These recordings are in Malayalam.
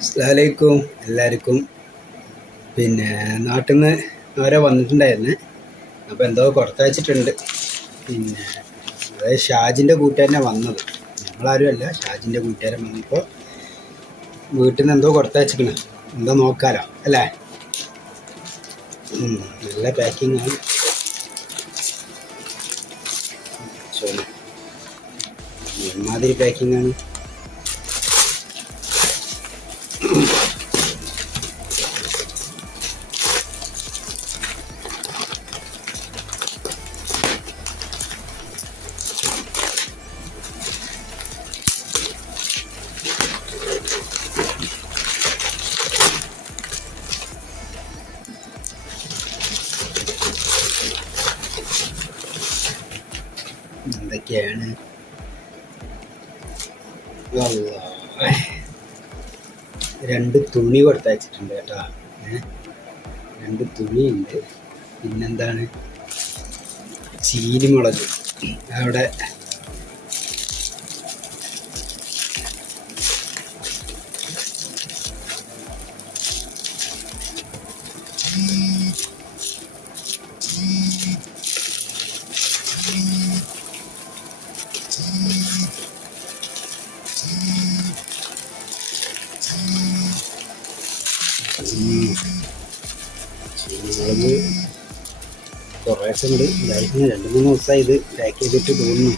അസ്സലാമലൈക്കും എല്ലാവർക്കും. പിന്നെ നാട്ടിൽ നിന്ന് അവരെ വന്നിട്ടുണ്ടായിരുന്നു. അപ്പോൾ എന്തോ പുറത്തയച്ചിട്ടുണ്ട് പിന്നെ അതായത് ഷാജിന്റെ കൂട്ടുകാരനെ വന്നത്. ഞങ്ങളാരുമല്ല ഷാജിന്റെ കൂട്ടുകാരൻ വന്നപ്പോൾ വീട്ടിൽ നിന്ന് എന്തോ കൊടുത്തയച്ചിക്കണ് എന്തോ നോക്കാലോ അല്ലേ? നല്ല പാക്കിംഗ് ആണ്. എമ്മാതിരി പാക്കിംഗ് ആണ്. എന്തൊക്കെയാണ് അല്ലാ. രണ്ട് തുണി കൊടുത്തയച്ചിട്ടുണ്ട് കേട്ടോ. രണ്ട് തുണി ഉണ്ട് പിന്നെന്താണ്? ചീനിമുളക്. അവിടെ ഉം. ചീനിമുളക് കുറേശ്ശെ ഉണ്ട് ഇതായിരുന്നു രണ്ട് മൂന്ന് ദിവസമായി ഇത് പാക്ക് ചെയ്തിട്ട് തോന്നുന്നു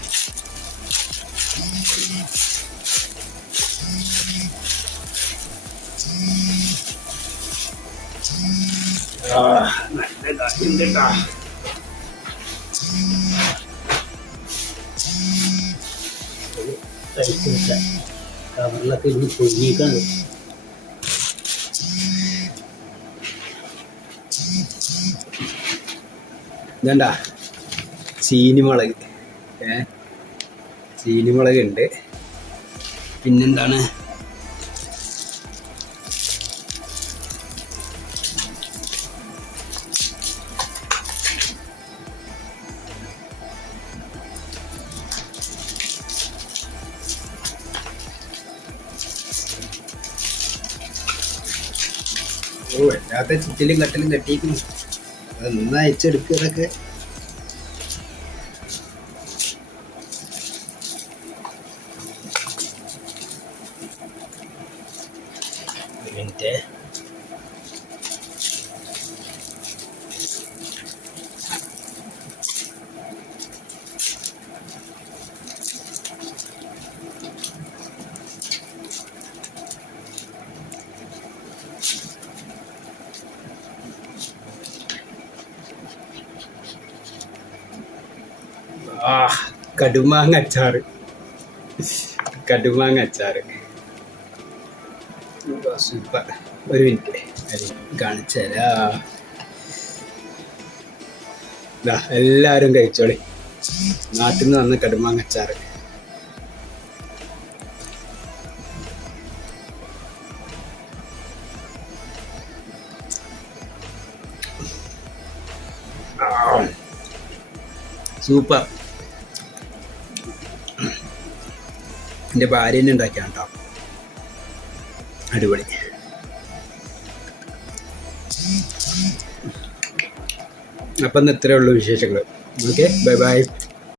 നല്ല കാര്യം കേട്ടാ കഴിച്ചില്ല കവറിലൊക്കെ ഇന്ന് പൊങ്ങിക്കാണ് ഇതണ്ട ചീനിമുളക്. ഏ? ചീനിമുളക് ഉണ്ട് പിന്നെന്താണ്? ഓ വല്ലാത്ത ചുറ്റിലും കട്ടിലും കെട്ടിയിരിക്കുന്നു. അതൊന്ന് അയച്ചെടുക്കുക ഇതൊക്കെ ഒരു മിനിറ്റ് ആ കടുമാങ്ങ അച്ചാറ്. കടുമാങ്ങ അച്ചാറ്. സൂപ്പർ ഒരു മിനിറ്റ്. കാണിച്ചു തരാം. എല്ലാവരും കഴിച്ചോളി. നാട്ടിൽ നിന്ന് വന്ന കടുമാങ്ങ സൂപ്പർ എന്റെ ഭാര്യ തന്നെ ഉണ്ടാക്കിയാണ് കേട്ടോ അടിപൊളി. അപ്പം ഇത്രയേ ഉള്ളൂ വിശേഷങ്ങൾ ഓക്കെ ബൈ ബൈ.